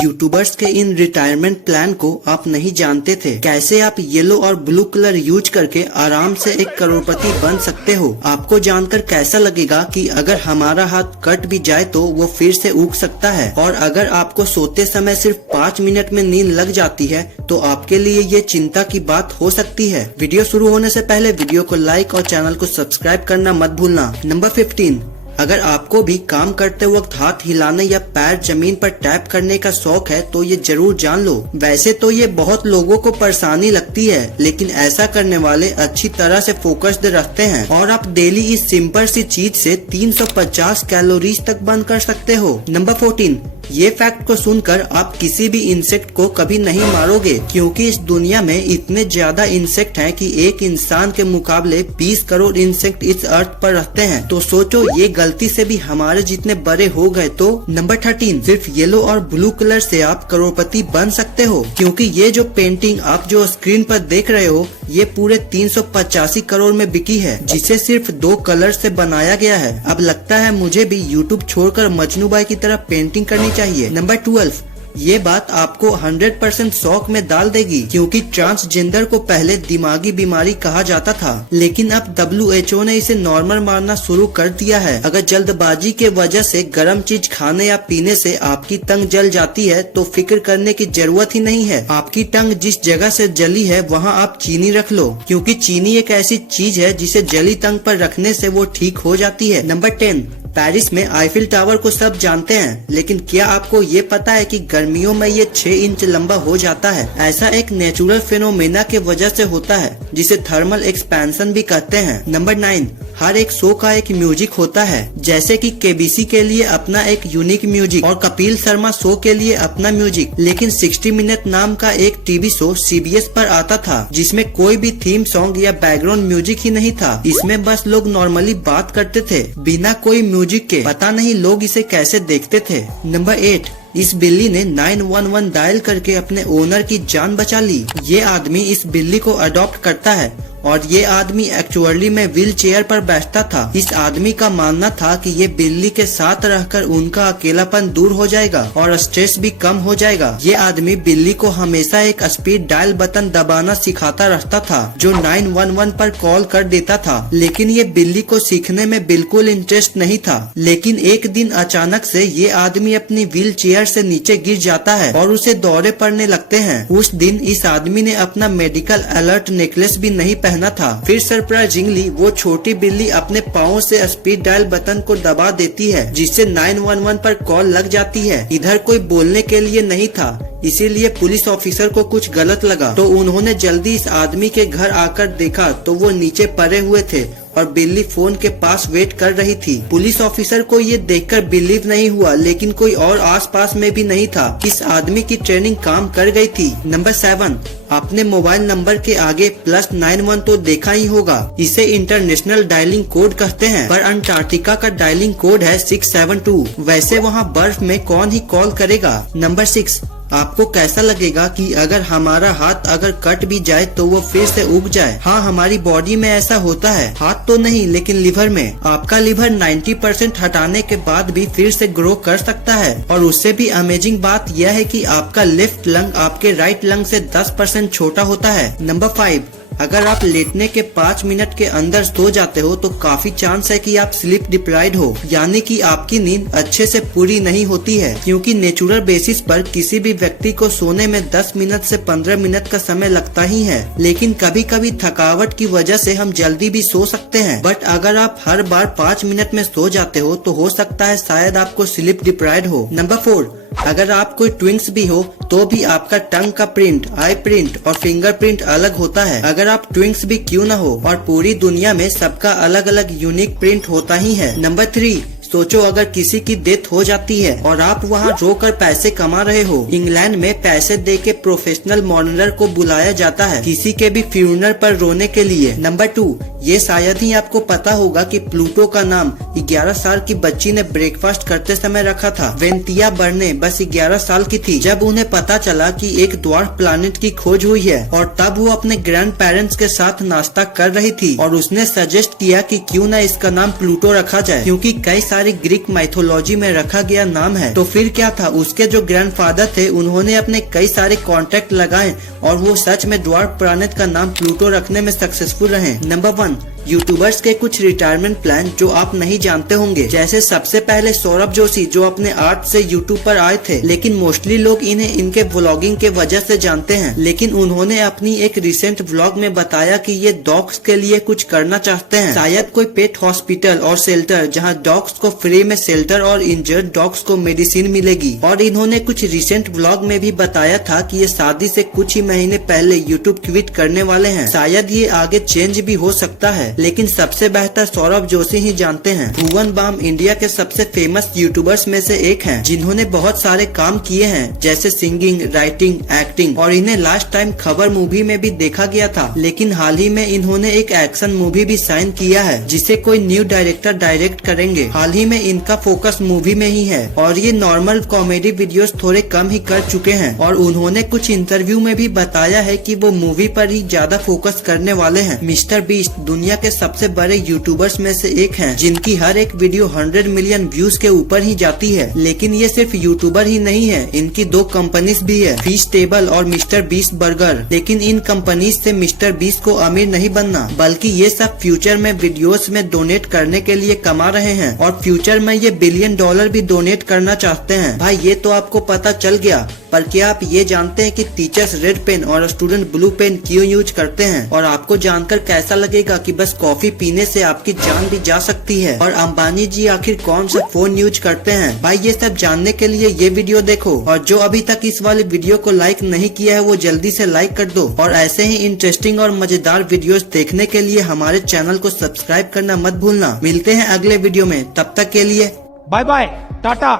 YouTubers के इन retirement plan को आप नहीं जानते थे। कैसे आप येलो और ब्लू कलर यूज करके आराम से 1 करोड़पति बन सकते हो। आपको जानकर कैसा लगेगा कि अगर हमारा हाथ कट भी जाए तो वो फिर से उग सकता है। और अगर आपको सोते समय सिर्फ 5 मिनट में नींद लग जाती है तो आपके लिए ये चिंता की बात हो सकती है। वीडियो शुरू होने से पहले वीडियो को लाइक और चैनल को सब्सक्राइब करना मत भूलना। नंबर 15, अगर आपको भी काम करते वक्त हाथ हिलाने या पैर जमीन पर टैप करने का शौक है तो ये जरूर जान लो। वैसे तो ये बहुत लोगों को परेशानी लगती है, लेकिन ऐसा करने वाले अच्छी तरह से फोकस्ड रहते हैं और आप डेली इस सिंपल सी चीज से 350 कैलोरीज तक बर्न कर सकते हो। नंबर 14, ये फैक्ट को सुनकर आप किसी भी इंसेक्ट को कभी नहीं मारोगे, क्योंकि इस दुनिया में इतने ज्यादा इंसेक्ट हैं कि एक इंसान के मुकाबले 20 करोड़ इंसेक्ट इस अर्थ पर रहते हैं। तो सोचो ये गलती से भी हमारे जितने बड़े हो गए तो। नंबर 13, सिर्फ येलो और ब्लू कलर से आप करोड़पति बन सकते हो, क्योंकि ये जो पेंटिंग आप जो स्क्रीन पर देख रहे हो ये पूरे 385 करोड़ में बिकी है, जिसे सिर्फ 2 कलर से बनाया गया है। अब लगता है मुझे भी यूट्यूब छोड़कर मजनू भाई की तरह पेंटिंग करनी चाहिए। नंबर 12, ये बात आपको 100% शौक में डाल देगी, क्योंकि ट्रांसजेंडर को पहले दिमागी बीमारी कहा जाता था, लेकिन अब WHO ने इसे नॉर्मल मानना शुरू कर दिया है। अगर जल्दबाजी के वजह से गर्म चीज खाने या पीने से आपकी टंग जल जाती है तो फिक्र करने की जरूरत ही नहीं है। आपकी टंग जिस जगह से जली है वहाँ आप चीनी रख लो, क्योंकि चीनी एक ऐसी चीज है जिसे जली टंग पर रखने से वो ठीक हो जाती है। नंबर 10, पेरिस में आईफिल टावर को सब जानते हैं, लेकिन क्या आपको ये पता है कि गर्मियों में ये 6 इंच लंबा हो जाता है। ऐसा एक नेचुरल फेनोमेना के वजह से होता है, जिसे थर्मल एक्सपेंशन भी कहते हैं। नंबर 9, हर एक शो का एक म्यूजिक होता है, जैसे कि केबीसी के लिए अपना एक यूनिक म्यूजिक और कपिल शर्मा शो के लिए अपना म्यूजिक। लेकिन 60 मिनट नाम का एक टीवी शो CBS पर आता था, जिसमें कोई भी थीम सॉन्ग या बैकग्राउंड म्यूजिक ही नहीं था। इसमें बस लोग नॉर्मली बात करते थे बिना कोई म्यूजिक के। पता नहीं लोग इसे कैसे देखते थे। नंबर 8, इस बिल्ली ने 911 डायल करके अपने ओनर की जान बचा ली। ये आदमी इस बिल्ली को अडॉप्ट करता है और ये आदमी एक्चुअली में व्हील चेयर पर बैठता था। इस आदमी का मानना था कि ये बिल्ली के साथ रहकर उनका अकेलापन दूर हो जाएगा और स्ट्रेस भी कम हो जाएगा। ये आदमी बिल्ली को हमेशा एक स्पीड डायल बटन दबाना सिखाता रहता था, जो 911 पर कॉल कर देता था। लेकिन ये बिल्ली को सीखने में बिल्कुल इंटरेस्ट नहीं था। लेकिन एक दिन अचानक से ये आदमी अपनी व्हील चेयर से नीचे गिर जाता है और उसे दौरे पड़ने लगते हैं। उस दिन इस आदमी ने अपना मेडिकल अलर्ट नेकलेस भी नहीं पहना था। फिर सरप्राइजिंगली वो छोटी बिल्ली अपने पाँव से स्पीड डायल बटन को दबा देती है, जिससे 911 पर कॉल लग जाती है। इधर कोई बोलने के लिए नहीं था, इसीलिए पुलिस ऑफिसर को कुछ गलत लगा, तो उन्होंने जल्दी इस आदमी के घर आकर देखा तो वो नीचे पड़े हुए थे और बिल्ली फोन के पास वेट कर रही थी। पुलिस ऑफिसर को ये देखकर बिलीव नहीं हुआ, लेकिन कोई और आसपास में भी नहीं था। इस आदमी की ट्रेनिंग काम कर गई थी। नंबर 7, आपने मोबाइल नंबर के आगे +91 तो देखा ही होगा। इसे इंटरनेशनल डायलिंग कोड कहते हैं, पर अंटार्कटिका का डायलिंग कोड है 672। वैसे वहाँ बर्फ में कौन ही कॉल करेगा। नंबर 6, आपको कैसा लगेगा कि अगर हमारा हाथ अगर कट भी जाए तो वो फिर से उग जाए। हाँ, हमारी बॉडी में ऐसा होता है, हाथ तो नहीं लेकिन लिवर में। आपका लिवर 90% हटाने के बाद भी फिर से ग्रो कर सकता है। और उससे भी अमेजिंग बात यह है कि आपका लेफ्ट लंग आपके राइट लंग से 10% छोटा होता है। नंबर 5, अगर आप लेटने के 5 मिनट के अंदर सो जाते हो तो काफी चांस है कि आप स्लीप डिप्राइव्ड हो, यानी कि आपकी नींद अच्छे से पूरी नहीं होती है। क्योंकि नेचुरल बेसिस पर किसी भी व्यक्ति को सोने में 10 मिनट से 15 मिनट का समय लगता ही है, लेकिन कभी कभी थकावट की वजह से हम जल्दी भी सो सकते हैं। बट अगर आप हर बार 5 मिनट में सो जाते हो तो हो सकता है शायद आपको स्लीप डिप्राइव्ड हो। नंबर 4, अगर आप कोई ट्विंक्स भी हो तो भी आपका टंग का प्रिंट, आई प्रिंट और फिंगर प्रिंट अलग होता है। अगर आप ट्विंक्स भी क्यों न हो, और पूरी दुनिया में सबका अलग अलग यूनिक प्रिंट होता ही है। नंबर 3, सोचो अगर किसी की डेथ हो जाती है और आप वहाँ रोकर पैसे कमा रहे हो। इंग्लैंड में पैसे दे के प्रोफेशनल मॉर्नर को बुलाया जाता है किसी के भी फ्यूनरल पर रोने के लिए। नंबर 2, ये शायद ही आपको पता होगा कि प्लूटो का नाम 11 साल की बच्ची ने ब्रेकफास्ट करते समय रखा था। वेंतिया बर्ने बस 11 साल की थी जब उन्हें पता चला कि एक ड्वार्फ प्लैनेट की खोज हुई है, और तब वो अपने ग्रैंड पेरेंट्स के साथ नाश्ता कर रही थी और उसने सजेस्ट किया कि क्यों न इसका नाम प्लूटो रखा जाए, क्योंकि कई सारी ग्रीक माइथोलॉजी में रखा गया नाम है। तो फिर क्या था, उसके जो ग्रैंडफादर थे उन्होंने अपने कई सारे कॉन्टेक्ट लगाए और वो सच में ड्वार्फ प्लैनेट का नाम प्लूटो रखने में सक्सेसफुल रहे। नंबर 1, यूट्यूबर्स के कुछ रिटायरमेंट प्लान जो आप नहीं जानते होंगे। जैसे सबसे पहले सौरभ जोशी जो अपने आर्ट से यूट्यूब पर आए थे, लेकिन मोस्टली लोग इन्हें इनके व्लॉगिंग के वजह से जानते हैं। लेकिन उन्होंने अपनी एक रिसेंट व्लॉग में बताया कि ये डॉग्स के लिए कुछ करना चाहते हैं, शायद कोई पेट हॉस्पिटल और शेल्टर जहां डॉग्स को फ्री में शेल्टर और इंजर्ड डॉग्स को मेडिसिन मिलेगी। और इन्होंने कुछ रिसेंट व्लॉग में भी बताया था कि ये शादी से कुछ ही महीने पहले यूट्यूब क्विट करने वाले हैं। शायद ये आगे चेंज भी हो सकता है, लेकिन सबसे बेहतर सौरभ जोशी ही जानते हैं। भुवन बाम इंडिया के सबसे फेमस यूट्यूबर्स में से एक हैं, जिन्होंने बहुत सारे काम किए हैं जैसे सिंगिंग, राइटिंग, एक्टिंग, और इन्हें लास्ट टाइम खबर मूवी में भी देखा गया था। लेकिन हाल ही में इन्होंने एक एक्शन मूवी भी साइन किया है जिसे कोई न्यू डायरेक्टर डायरेक्ट करेंगे। हाल ही में इनका फोकस मूवी में ही है और ये नॉर्मल कॉमेडी वीडियोस थोड़े कम ही कर चुके हैं। और उन्होंने कुछ इंटरव्यू में भी बताया है कि वो मूवी पर ही ज्यादा फोकस करने वाले हैं। मिस्टर बीस्ट दुनिया के सबसे बड़े यूट्यूबर्स में से एक हैं, जिनकी हर एक वीडियो 100 मिलियन व्यूज के ऊपर ही जाती है। लेकिन ये सिर्फ यूट्यूबर ही नहीं है, इनकी 2 कंपनीज भी है, फिश टेबल और मिस्टर बीस्ट बर्गर। लेकिन इन कंपनीज से मिस्टर बीस्ट को अमीर नहीं बनना, बल्कि ये सब फ्यूचर में वीडियोस में डोनेट करने के लिए कमा रहे हैं और फ्यूचर में ये $1 बिलियन भी डोनेट करना चाहते हैं। भाई ये तो आपको पता चल गया, पर क्या आप ये जानते हैं कि टीचर्स रेड पेन और स्टूडेंट ब्लू पेन क्यों यूज करते हैं? और आपको जानकर कैसा लगेगा कि बस कॉफी पीने से आपकी जान भी जा सकती है? और अंबानी जी आखिर कौन सा फोन यूज करते हैं? भाई ये सब जानने के लिए ये वीडियो देखो, और जो अभी तक इस वाली वीडियो को लाइक नहीं किया है वो जल्दी से लाइक कर दो। और ऐसे ही इंटरेस्टिंग और मजेदार वीडियोस देखने के लिए हमारे चैनल को सब्सक्राइब करना मत भूलना। मिलते हैं अगले वीडियो में, तब तक के लिए bye bye, tata,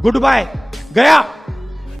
goodbye, गया।